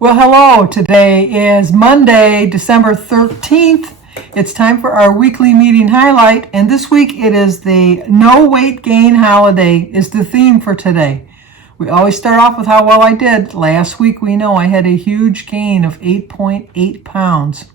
Well, hello. Today is Monday, December 13th. It's time for our weekly meeting highlight, and this week it is the no weight gain holiday is the theme for today. We always start off with how well I did. Last week we know I had a huge gain of 8.8 pounds,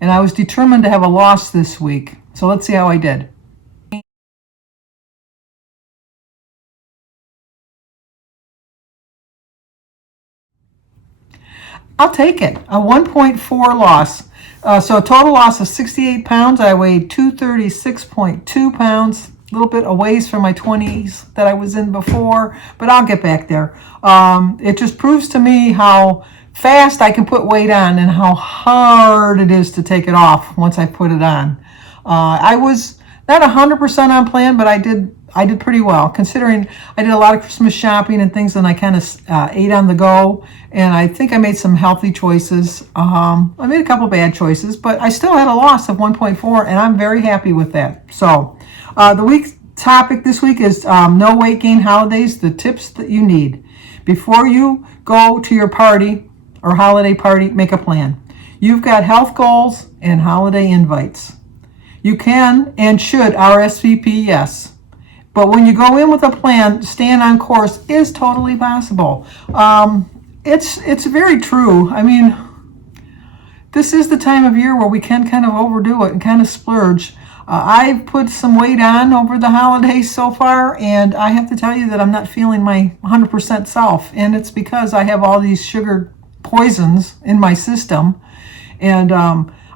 and I was determined to have a loss this week. So let's see how I did. I'll take it. A 1.4 loss. So a total loss of 68 pounds. I weighed 236.2 pounds. A little bit a ways from my 20s that I was in before, but I'll get back there. It just proves to me how fast I can put weight on and how hard it is to take it off once I put it on. I was not 100% on plan, but I did pretty well, considering I did a lot of Christmas shopping and things, and I kind of ate on the go, and I think I made some healthy choices. I made a couple bad choices, but I still had a loss of 1.4, and I'm very happy with that. So the week's topic this week is no weight gain holidays, the tips that you need. Before you go to your party or holiday party, make a plan. You've got health goals and holiday invites. You can and should RSVP, yes. But when you go in with a plan, staying on course is totally possible. It's very true. I mean, this is the time of year where we can kind of overdo it and kind of splurge. I've put some weight on over the holidays so far, and I have to tell you that I'm not feeling my 100% self. And it's because I have all these sugar poisons in my system, and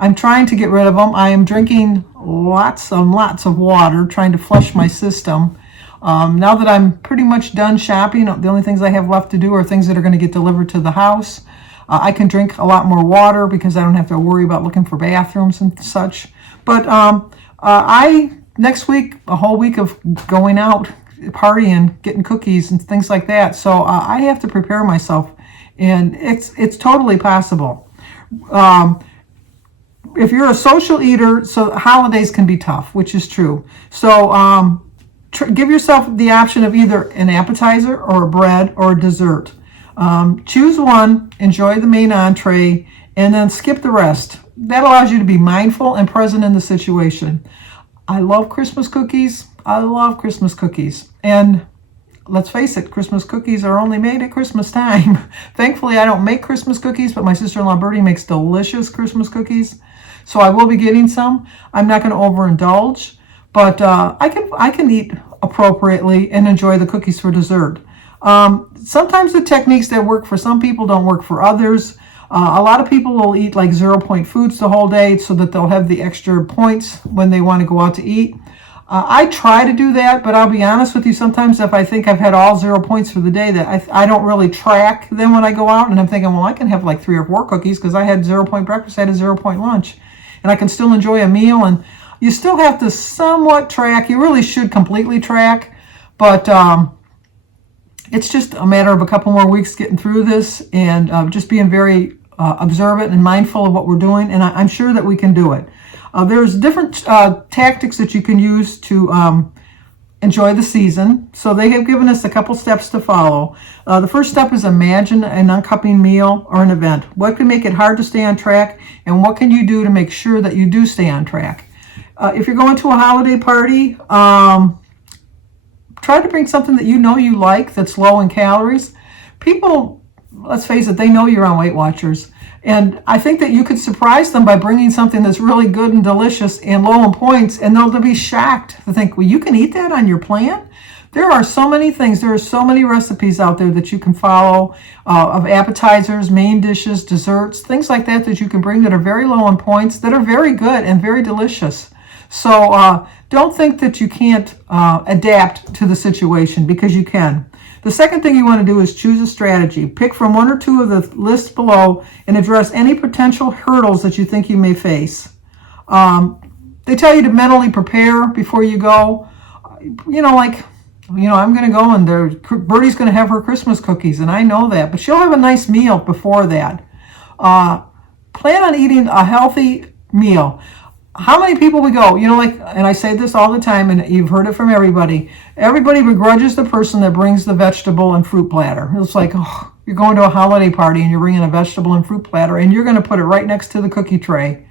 I'm trying to get rid of them. I am drinking lots and lots of water, trying to flush my system. Now that I'm pretty much done shopping, the only things I have left to do are things that are going to get delivered to the house. I can drink a lot more water because I don't have to worry about looking for bathrooms and such. But next week, a whole week of going out, partying, getting cookies and things like that. So I have to prepare myself, and it's totally possible. If you're a social eater, so holidays can be tough, which is true. So give yourself the option of either an appetizer or a bread or a dessert. Choose one, enjoy the main entree, and then skip the rest. That allows you to be mindful and present in the situation. I love Christmas cookies. I love Christmas cookies. And let's face it, Christmas cookies are only made at Christmas time. Thankfully, I don't make Christmas cookies, but my sister-in-law Bertie makes delicious Christmas cookies. So I will be getting some. I'm not going to overindulge, but I can eat appropriately and enjoy the cookies for dessert. Sometimes the techniques that work for some people don't work for others. A lot of people will eat like 0-point foods the whole day so that they'll have the extra points when they want to go out to eat. I try to do that, but I'll be honest with you, sometimes if I think I've had all 0 points for the day, that I don't really track them when I go out, and I'm thinking, well, I can have like 3 or 4 cookies because I had 0-point breakfast, I had a 0-point lunch, and I can still enjoy a meal. And you still have to somewhat track. You really should completely track, but it's just a matter of a couple more weeks getting through this, and just being very observant and mindful of what we're doing, and I'm sure that we can do it. There's different tactics that you can use to enjoy the season. So they have given us a couple steps to follow. The first step is imagine an uncupping meal or an event. What can make it hard to stay on track, and what can you do to make sure that you do stay on track? If you're going to a holiday party, try to bring something that you know you like that's low in calories. People, let's face it, they know you're on Weight Watchers. And I think that you could surprise them by bringing something that's really good and delicious and low in points, and they'll be shocked to think, well, you can eat that on your plan? There are so many things. There are so many recipes out there that you can follow of appetizers, main dishes, desserts, things like that that you can bring that are very low in points, that are very good and very delicious. So don't think that you can't adapt to the situation, because you can. The second thing you want to do is choose a strategy. Pick from 1 or 2 of the lists below and address any potential hurdles that you think you may face. They tell you to mentally prepare before you go. I'm going to go, and Bertie's going to have her Christmas cookies, and I know that, but she'll have a nice meal before that. Plan on eating a healthy meal. how many people we go, like, and I say this all the time, and you've heard it from everybody. Everybody begrudges the person that brings the vegetable and fruit platter. It's like, oh, you're going to a holiday party and you're bringing a vegetable and fruit platter and you're going to put it right next to the cookie tray.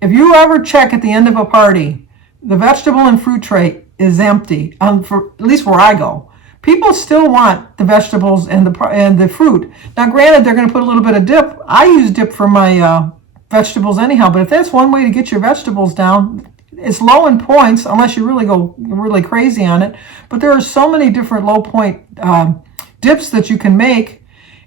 If you ever check at the end of a party, the vegetable and fruit tray is empty, for at least where I go. People still want the vegetables and the fruit. Now, granted, they're going to put a little bit of dip. I use dip for my vegetables anyhow, but if that's one way to get your vegetables down, it's low in points unless you really go really crazy on it. But there are so many different low point dips that you can make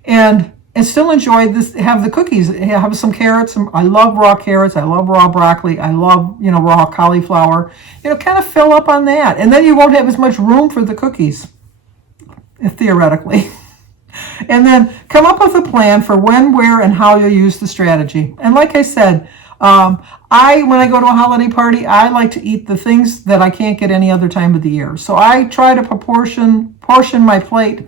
and still enjoy this. Have the cookies, have some carrots. I love raw carrots. I love raw broccoli. I love, raw cauliflower. Kind of fill up on that. And then you won't have as much room for the cookies, theoretically. And then come up with a plan for when, where, and how you'll use the strategy. And like I said, when I go to a holiday party, I like to eat the things that I can't get any other time of the year. So I try to portion my plate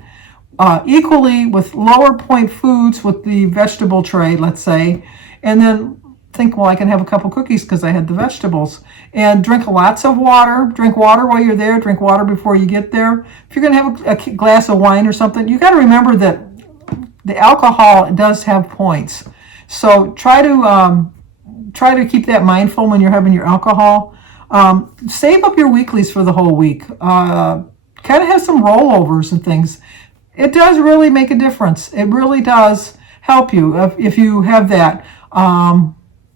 equally with lower point foods with the vegetable tray, let's say, and then think, well, I can have a couple cookies because I had the vegetables. And drink lots of water. Drink water while you're there. Drink water before you get there. If you're going to have a glass of wine or something, you got to remember that the alcohol does have points. So try to keep that mindful when you're having your alcohol. Save up your weeklies for the whole week. Kind of have some rollovers and things. It does really make a difference. It really does help you if you have that.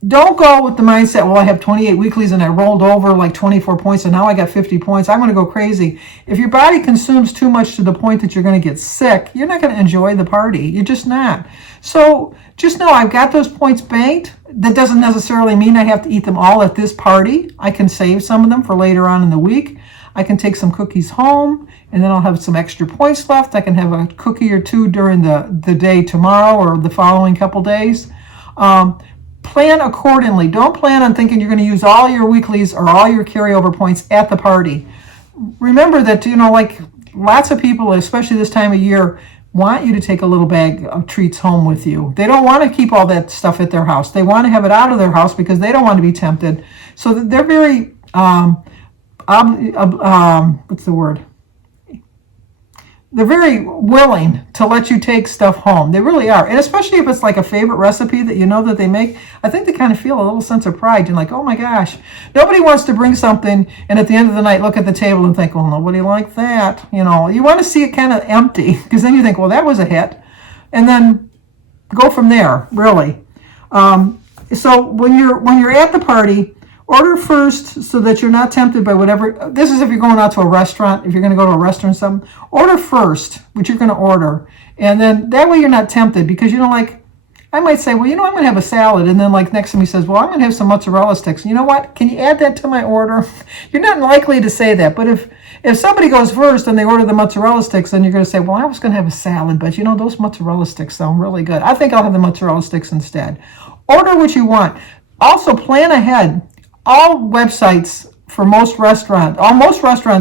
Don't go with the mindset, well, I have 28 weeklies and I rolled over like 24 points and now I got 50 points. I'm going to go crazy. If your body consumes too much to the point that you're going to get sick, you're not going to enjoy the party. You're just not. So just know I've got those points banked. That doesn't necessarily mean I have to eat them all at this party. I can save some of them for later on in the week. I can take some cookies home and then I'll have some extra points left. I can have a cookie or two during the day tomorrow or the following couple days. Plan accordingly. Don't plan on thinking you're going to use all your weeklies or all your carryover points at the party. Remember that, like lots of people, especially this time of year, want you to take a little bag of treats home with you. They don't want to keep all that stuff at their house. They want to have it out of their house because they don't want to be tempted. So they're very, what's the word? They're very willing to let you take stuff home. They really are. And especially if it's like a favorite recipe that you know that they make, I think they kind of feel a little sense of pride. You're like, oh my gosh, nobody wants to bring something and at the end of the night look at the table and think, well, nobody liked that. You want to see it kind of empty because then you think, well, that was a hit. And then go from there, really. So when you're at the party, order first so that you're not tempted by whatever. This is if you're going out to a restaurant. If you're going to go to a restaurant or something, order first what you're going to order. And then that way you're not tempted because, I might say, well, I'm going to have a salad. And then like next to me says, well, I'm going to have some mozzarella sticks. You know what? Can you add that to my order? You're not likely to say that. But if somebody goes first and they order the mozzarella sticks, then you're going to say, well, I was going to have a salad, but those mozzarella sticks sound really good. I think I'll have the mozzarella sticks instead. Order what you want. Also plan ahead. All websites for most restaurants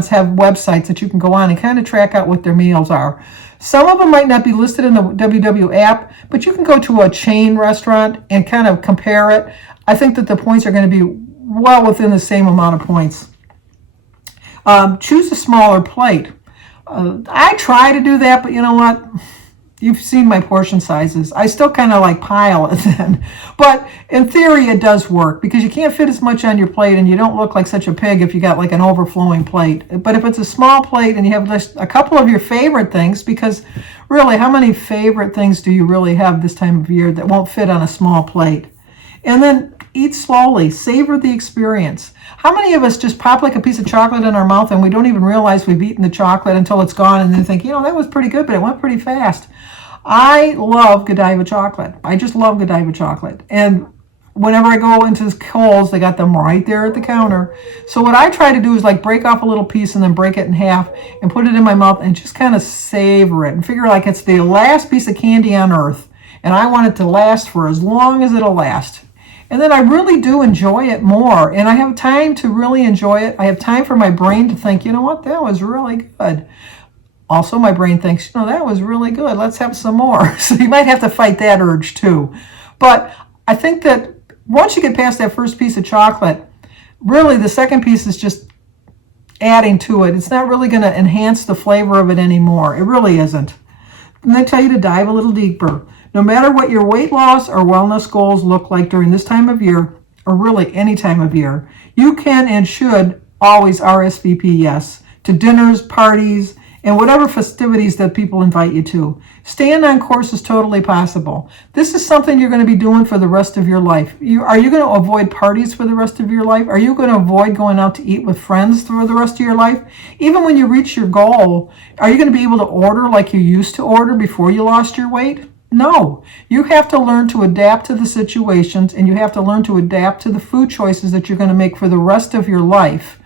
have websites that you can go on and kind of track out what their meals are. Some of them might not be listed in the WW app, but you can go to a chain restaurant and kind of compare it. I think that the points are going to be well within the same amount of points. Choose a smaller plate. I try to do that, but you know what? You've seen my portion sizes. I still kind of like pile it then. But in theory, it does work because you can't fit as much on your plate and you don't look like such a pig if you got like an overflowing plate. But if it's a small plate and you have just a couple of your favorite things, because really, how many favorite things do you really have this time of year that won't fit on a small plate? And then eat slowly. Savor the experience. How many of us just pop like a piece of chocolate in our mouth and we don't even realize we've eaten the chocolate until it's gone and then think, that was pretty good, but it went pretty fast. I love Godiva chocolate. I just love Godiva chocolate. And whenever I go into Kohl's, they got them right there at the counter. So what I try to do is like break off a little piece and then break it in half and put it in my mouth and just kind of savor it and figure like it's the last piece of candy on earth. And I want it to last for as long as it'll last. And then I really do enjoy it more. And I have time to really enjoy it. I have time for my brain to think, you know what, that was really good. Also, my brain thinks, that was really good. Let's have some more. So you might have to fight that urge too. But I think that once you get past that first piece of chocolate, really the second piece is just adding to it. It's not really going to enhance the flavor of it anymore. It really isn't. And I tell you to dive a little deeper. No matter what your weight loss or wellness goals look like during this time of year, or really any time of year, you can and should always RSVP yes to dinners, parties, and whatever festivities that people invite you to. Staying on course is totally possible. This is something you're going to be doing for the rest of your life. Are you going to avoid parties for the rest of your life? Are you going to avoid going out to eat with friends for the rest of your life? Even when you reach your goal, are you going to be able to order like you used to order before you lost your weight? No. You have to learn to adapt to the situations, and you have to learn to adapt to the food choices that you're going to make for the rest of your life.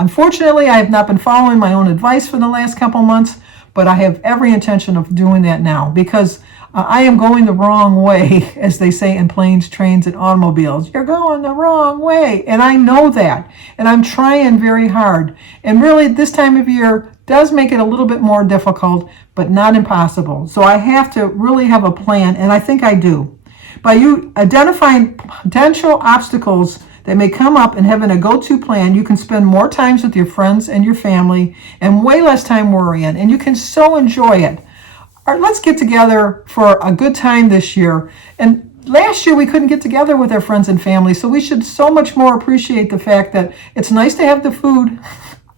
Unfortunately, I have not been following my own advice for the last couple months, but I have every intention of doing that now because I am going the wrong way, as they say in planes, trains, and automobiles. You're going the wrong way, and I know that, and I'm trying very hard. And really, this time of year does make it a little bit more difficult, but not impossible. So I have to really have a plan, and I think I do. By you identifying potential obstacles that may come up and having a go-to plan, you can spend more times with your friends and your family and way less time worrying, and you can so enjoy it. All right, let's get together for a good time this year. And last year we couldn't get together with our friends and family, so we should so much more appreciate the fact that it's nice to have the food.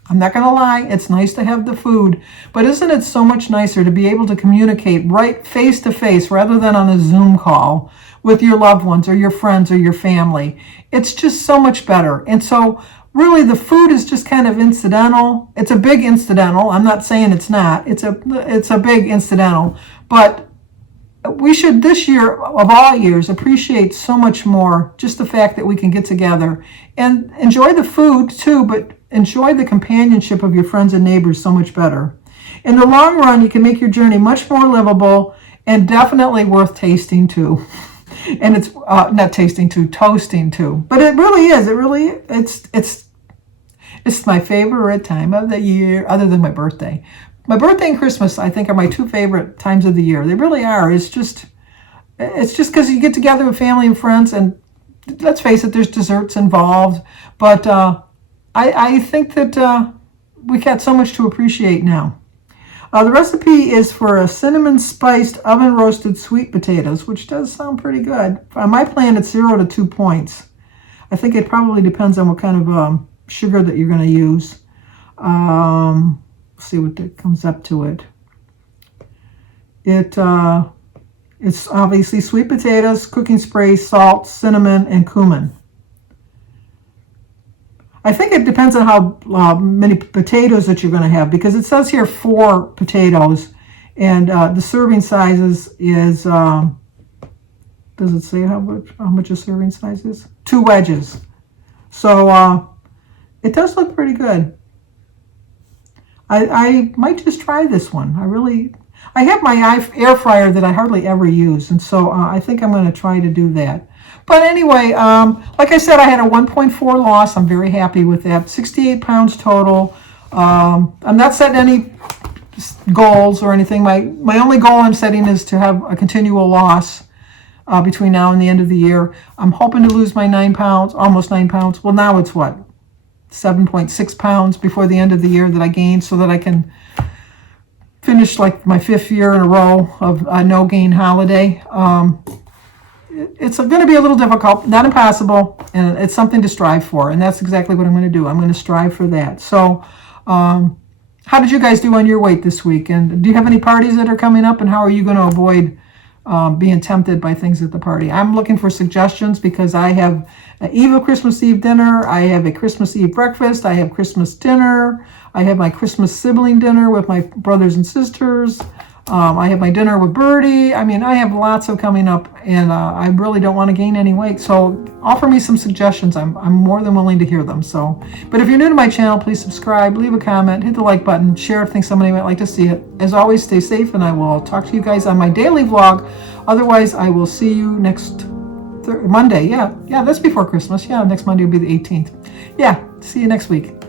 I'm not going to lie, it's nice to have the food, but isn't it so much nicer to be able to communicate right face to face rather than on a Zoom call with your loved ones or your friends or your family? It's just so much better. And so really the food is just kind of incidental. It's a big incidental. I'm not saying it's not. It's a big incidental, but we should this year of all years appreciate so much more just the fact that we can get together and enjoy the food too, but enjoy the companionship of your friends and neighbors so much better. In the long run, you can make your journey much more livable and definitely worth tasting too. And it's not tasting too, toasting too. But it really is. It's my favorite time of the year, other than my birthday. My birthday and Christmas, I think, are my two favorite times of the year. They really are. It's just because you get together with family and friends, and let's face it, there's desserts involved. But I think that we got so much to appreciate now. The recipe is for a cinnamon spiced oven roasted sweet potatoes, which does sound pretty good. On my plan, it's 0 to 2 points. I think it probably depends on what kind of sugar that you're going to use. See what that comes up to it. It's obviously sweet potatoes, cooking spray, salt, cinnamon, and cumin. I think it depends on how many potatoes that you're going to have, because it says here 4 potatoes, and the serving sizes is, does it say how much a serving size is? 2 wedges. So it does look pretty good. I might just try this one. I have my air fryer that I hardly ever use, and so I think I'm going to try to do that. But anyway, like I said, I had a 1.4 loss. I'm very happy with that. 68 pounds total. I'm not setting any goals or anything. My only goal I'm setting is to have a continual loss between now and the end of the year. I'm hoping to lose my 9 pounds, almost 9 pounds. Well, now it's what? 7.6 pounds before the end of the year that I gained, so that I can finish like my 5th year in a row of a no gain holiday. It's going to be a little difficult, not impossible, and it's something to strive for, and that's exactly what I'm going to do. I'm going to strive for that. So how did you guys do on your weight this week? And do you have any parties that are coming up, and how are you going to avoid being tempted by things at the party? I'm looking for suggestions because I have an Eve of Christmas Eve dinner, I have a Christmas Eve breakfast, I have Christmas dinner, I have my Christmas sibling dinner with my brothers and sisters, I have my dinner with Birdie. I mean, I have lots of coming up, and I really don't want to gain any weight. So offer me some suggestions. I'm more than willing to hear them. So, but if you're new to my channel, please subscribe, leave a comment, hit the like button, share if you think somebody might like to see it. As always, stay safe, and I will talk to you guys on my daily vlog. Otherwise, I will see you next Monday. Yeah, that's before Christmas. Yeah, next Monday will be the 18th. Yeah, see you next week.